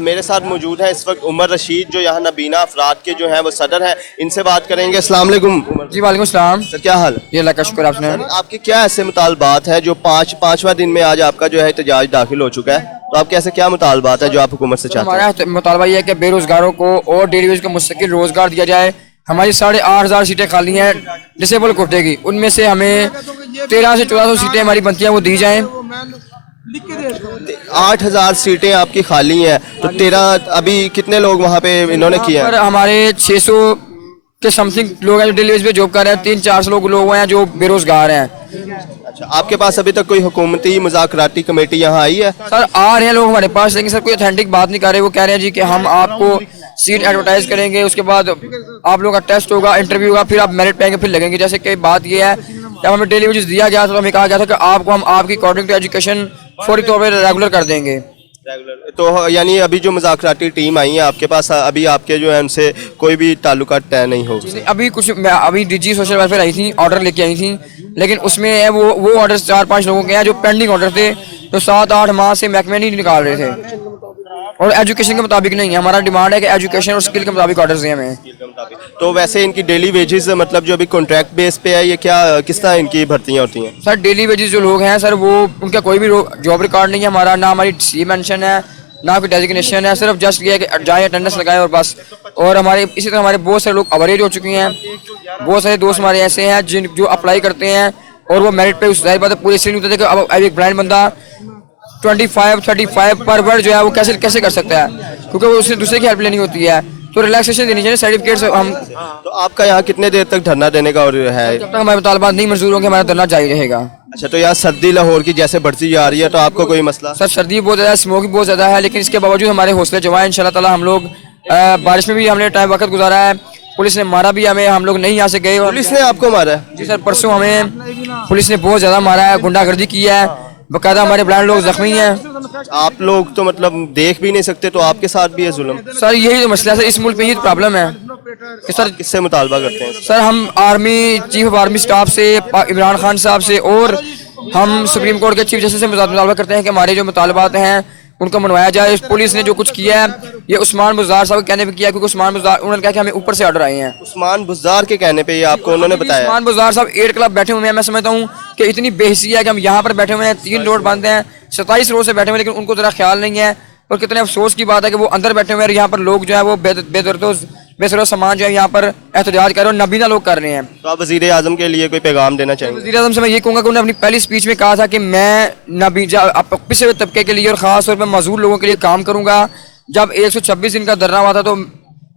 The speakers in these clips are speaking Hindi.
मेरे साथ मौजूद है इस वक्त उमर रशीद, जो यहाँ नबीना अफराद के जो हैं वो सदर हैं। इनसे बात करेंगे। अस्सलाम वालेकुम उमर जी वालेकुम सलाम। सर, क्या हाल है? ये अल्लाह का शुक्र। आपने आपके क्या ऐसे मुतालबात है जो पाँचवा दिन में आज आपका जो है एहतजाज दाखिल हो चुका है, तो आपके ऐसे क्या मुतालबात है जो आप हुकूमत से चाहते हैं? हमारा मुतालबा ये है कि बेरोजगारों को और डेली वेज को मुस्तकिल रोजगार दिया जाए। हमारी 8,500 सीटें खाली हैं डिसेबल कोटे की, उनमें से हमें 1300 से 1400 सीटें हमारी बनती हैं, वो दी जाएं। 8,000 सीटें आपकी खाली हैं, तो 13 अभी कितने लोग वहाँ पे इन्होंने किए पर हैं? हमारे 600 के समथिंग लोग हैं जो डेली वेज पे जॉब कर रहे हैं, 300-400 लोग हैं जो बेरोजगार हैं। अच्छा, आपके पास अभी तक कोई हुकूमती मुज़ाकराती कमेटी यहाँ आई है? सर आ रहे हैं लोग हमारे पास, लेकिन सर कोई ऑथेंटिक बात नहीं कर रहे। वो कह रहे हैं जी कि हम आपको सीट एडवर्टाइज करेंगे, उसके बाद आप लोगों का टेस्ट होगा, इंटरव्यू होगा, फिर आप मेरिट पाएंगे, फिर लगेंगे। जैसे कि बात ये है, जब हमें डेली वेजेस दिया गया था तो हमें कहा गया था कि आपको हम आपकी अकॉर्डिंग टू एजुकेशन फौरी तौर पर रेगुलर कर देंगे। तो यानी अभी जो मुज़ाकराती टीम आई है आपके पास, अभी आपके जो है उनसे कोई भी ताल्लुकात तय नहीं हो? अभी अभी डीजी सोशल वेलफेयर आई थी, ऑर्डर लेके आई थी, लेकिन उसमें है वो ऑर्डर 4-5 लोगों के हैं जो पेंडिंग ऑर्डर थे, तो 7-8 माह से महकमे नहीं निकाल रहे थे और एजुकेशन के मुताबिक नहीं है। हमारा डिमांड है कि एजुकेशन और स्किल के मुताबिक ऑर्डर्स हैं हमें। तो वैसे इनकी डेली वेजेस मतलब जो अभी कॉन्ट्रैक्ट बेस पे है, ये क्या किस तरह इनकी भर्तियाँ होती हैं? सर डेली वेजेस जो लोग हैं सर, वो उनका कोई भी जॉब रिकॉर्ड नहीं है हमारा, ना हमारी सी मेंशन है, ना कोई डेजिग्नेशन है, सिर्फ जस्ट ये है कि जाए अटेंडेंस लगाए और बस। और हमारे इसी तरह हमारे बहुत सारे लोग अवरेज हो चुके हैं। बहुत सारे दोस्त हमारे ऐसे हैं जो अप्लाई करते हैं और वो मेरिट पे जाहिर बात है पूरे इसलिए नहीं होते कि अब एक ब्लाइंड बंदा 25-35 पर वर्ड जो है वो कैसे कर सकता है, क्योंकि वो उससे दूसरे की हेल्प लेनी होती है। तो रिलैक्सेशन देनी चाहिए, सर्टिफिकेट हम। तो आपका यहाँ कितने देर तक धरना देने का और है? जब तक हमारे मुतालबात नहीं मंजूर होंगे हमारा धरना जारी रहेगा। अच्छा, तो यहाँ सर्दी लाहौर की जैसे बढ़ती जा रही है, तो आपको कोई मसला? सर सर्दी बहुत ज़्यादा है, स्मोक बहुत ज़्यादा है, लेकिन इसके बावजूद हमारे हौसले जवां हैं। इंशाल्लाह ताला हम लोग बारिश में भी हमने टाइम वक्त गुजारा है। पुलिस ने मारा भी हमें, हम लोग नहीं यहाँ से गए। पुलिस ने आपको मारा है? जी सर, परसों हमें पुलिस ने बहुत ज़्यादा मारा है, गुंडागर्दी की है, बाकायदा हमारे ब्लाइंड लोग जख्मी हैं। आप लोग तो मतलब देख भी नहीं सकते, तो आपके साथ भी है जुल्म? सर यही तो मसला है सर, इस मुल्क में यही प्रॉब्लम है कि सर किससे मुतालबा करते हैं? सर हम army chief of army staff से, इमरान खान साहब से, और हम सुप्रीम कोर्ट के चीफ जस्टिस से मुतालबा करते हैं कि हमारे जो मुतालबात हैं उनको मनवाया जाए। पुलिस ने जो कुछ किया है ये उस्मान बुज़दार साहब के कहने पे किया, क्योंकि उस्मान बुज़दार उन्होंने कहा कि हमें ऊपर से ऑर्डर आए हैं। उस्मान बुज़दार के कहने पे ये आपको उन्होंने बताया? उस्मान बुज़दार साहब 8 क्लब बैठे हुए हैं। मैं समझता हूँ कि इतनी बेहसी है कि हम यहाँ पर बैठे हुए हैं, 3 रोड बंद हैं, 27 रोड से बैठे हुए हैं, लेकिन उनको ज़रा ख्याल नहीं है। और कितने अफसोस की बात है कि वो अंदर बैठे हुए हैं, यहाँ पर लोग जो है वो बेसरोज सामान जो है यहाँ पर एहतजाज कर रहे हैं, नबीना लोग कर रहे हैं। तो आप वज़ीर आज़म के लिए कोई पैगाम देना चाहेंगे? वज़ीर आज़म से मैं ये कहूँगा कि उन्होंने अपनी पहली स्पीच में कहा था कि मैं पिछड़े हुए तबके के लिए और ख़ास तौर पर मजदूर लोगों के लिए काम करूँगा। जब 126 दिन का धरना हुआ था तो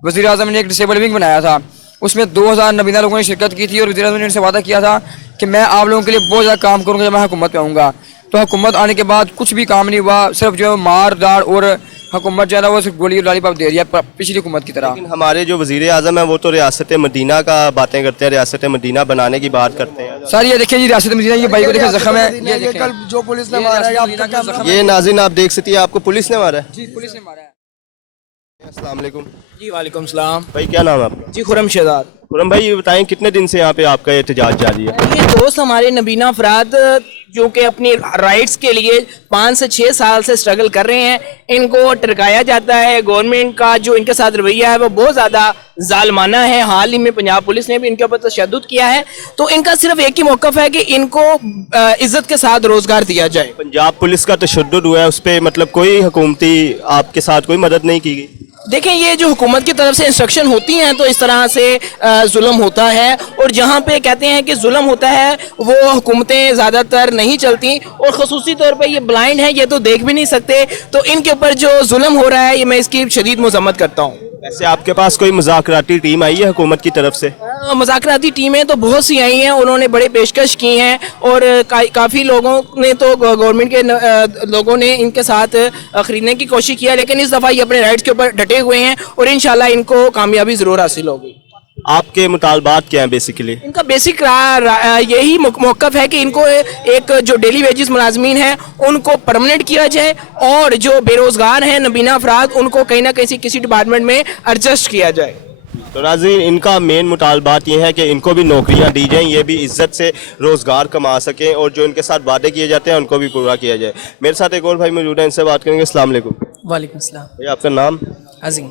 वज़ीर आज़म ने एक डिसेबल विंग बनाया था, उसमें 2000 नबीना लोगों ने शिरकत की थी और वज़ीर आज़म ने उनसे वादा किया था कि मैं आप लोगों के लिए बहुत ज़्यादा काम करूँगा जब मैं हुकूमत में आऊँगा। तो हुकूमत आने के बाद कुछ भी काम नहीं हुआ, सिर्फ जो है मार दार, और हुकूमत जो है ना वो सिर्फ गोली लॉलीपॉप दे रही है पिछली हुकूमत की तरह। लेकिन हमारे जो वज़ीर आज़म है वो तो रियासत मदीना का बातें करते हैं, रियासत मदीना बनाने की बात करते हैं। सर ये देखिए जी, रियासत मदीना, ये भाई को देखिए जख्म है, ये कल जो पुलिस ने मारा है, ये नाज़रीन आप देख सकती है, आपको पुलिस ने मारा है? जी पुलिस ने मारा है। अस्सलाम वालेकुम। जी वालेकुम सलाम। भाई क्या नाम है आपका? जी खुरम शहजाद। खुरम भाई, ये बताएं कितने दिन से यहाँ पे आपका एहतजाज जारी है? ये दोस्त हमारे नबीना अफराद जो कि अपनी राइट्स के लिए 5 से 6 साल से स्ट्रगल कर रहे हैं, इनको टरकाया जाता है। गवर्नमेंट का जो इनके साथ रवैया है वो बहुत ज़्यादा जालमाना है। हाल ही में पंजाब पुलिस ने भी इनके ऊपर तशद्दुद किया है, तो इनका सिर्फ एक ही मौक़िफ़ है कि इनको इज्जत के साथ रोज़गार दिया जाए। पंजाब पुलिस का तशद्दुद हुआ है, उस पर मतलब कोई हुकूमती आपके साथ कोई मदद नहीं की गई? देखें, ये जो हुकूमत की तरफ से इंस्ट्रक्शन होती हैं तो इस तरह से जुल्म होता है, और जहाँ पे कहते हैं कि जुल्म होता है वो हुकूमतें ज़्यादातर नहीं चलती, और ख़ुसूसी तौर पे ये ब्लाइंड है, ये तो देख भी नहीं सकते, तो इनके ऊपर जो जुल्म हो रहा है ये मैं इसकी शदीद मज़म्मत करता हूँ। वैसे आपके पास कोई मुज़ाकराती टीम आई है हुकूमत की तरफ से? मुज़ाकराती टीमें तो बहुत सी आई हैं, उन्होंने बड़े पेशकश की हैं, और काफ़ी लोगों ने तो गवर्नमेंट के लोगों ने इनके साथ ख़रीदने की कोशिश किया, लेकिन इस दफ़ा ये अपने राइट्स के ऊपर डटे हुए हैं और इंशाल्लाह इनको कामयाबी ज़रूर हासिल होगी। आपके मुतालबात क्या हैं बेसिकली? इनका बेसिक यही मौक़िफ़ है कि इनको एक जो डेली वेजेस मुलाजमीन हैं उनको परमानेंट किया जाए, और जो बेरोज़गार हैं नबीना अफराद उनको कहीं ना कहीं किसी डिपार्टमेंट में एडजस्ट किया जाए। तो नाज़रीन, इनका मेन मुतालबात ये है कि इनको भी नौकरियां दी जाएं, ये भी इज्जत से रोज़गार कमा सकें, और जो इनके साथ वादे किए जाते हैं उनको भी पूरा किया जाए। मेरे साथ एक और भाई मौजूद है, इनसे बात करेंगे। अस्सलाम वालेकुम। वालेकुम सलाम। भैया आपका नाम? अजीम।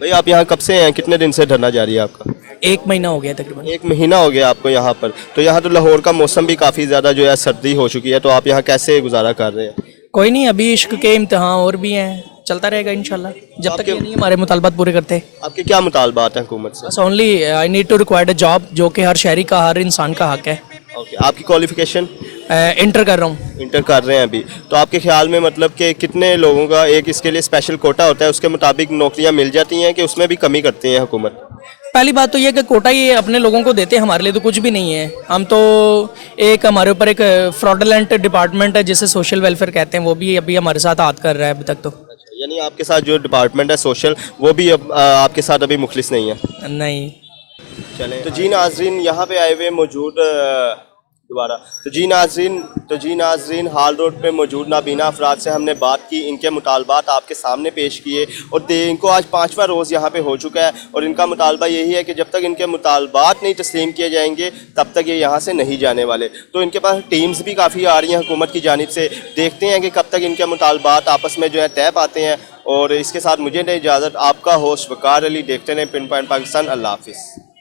भैया आप यहाँ कब से हैं, कितने दिन से धरना जारी है आपका? 1 महीना हो गया तकरीबन। 1 महीना हो गया आपको यहाँ पर। तो यहाँ तो लाहौर का मौसम भी काफ़ी ज़्यादा जो है सर्दी हो चुकी है, तो आप यहाँ कैसे गुजारा कर रहे हैं? कोई नहीं, अभी इश्क के इम्तिहान और भी हैं, चलता रहेगा इंशाल्लाह जब तक ये नहीं हमारे मुतालबात पूरे करते। आपके क्या मुतालबात हैं हुकूमत से? बस only I need to required a job, जो कि हर शहरी का, हर इंसान का हक है। ओके, आपकी क्वालिफिकेशन? इंटर कर रहा हूँ। इंटर कर रहे हैं अभी। तो आपके ख्याल में मतलब कि कितने लोगों का एक इसके लिए स्पेशल कोटा होता है, उसके मुताबिक नौकरियां मिल जाती हैं कि उसमें भी कमी करती है हुकूमत? पहली बात तो ये कि कोटा ये अपने लोगों को देते हैं, हमारे लिए तो कुछ भी नहीं है। हम तो एक हमारे ऊपर एक फ्रॉडलेंट डिपार्टमेंट है जिसे सोशल वेलफेयर कहते हैं, वो भी अभी हमारे साथ हाथ कर रहा है अभी तक तो। यानी आपके साथ जो डिपार्टमेंट है सोशल, वो भी अब आपके साथ अभी मुखलिस नहीं है? नहीं। चलें, तो जी नाजरीन यहाँ पे आए हुए मौजूद दोबारा तो जी नाजरीन हाल रोड पे मौजूद नाबीना अफराद से हमने बात की, इनके मुतालबात आपके सामने पेश किए और इनको आज 5वां रोज़ यहाँ पे हो चुका है और इनका मुतालबा यही है कि जब तक इनके मुतालबात नहीं तस्लीम किए जाएंगे तब तक ये यहाँ से नहीं जाने वाले। तो इनके पास टीम्स भी काफ़ी आ रही हैं हुकूमत की जानिब से, देखते हैं कि कब तक इनके मुतालबात आपस में जो है तय पाते हैं। और इसके साथ मुझे नहीं इजाज़त, आपका होस्ट वकार अली, देखते रहें पिन पॉइंट पाकिस्तान। अल्लाह हाफिज़।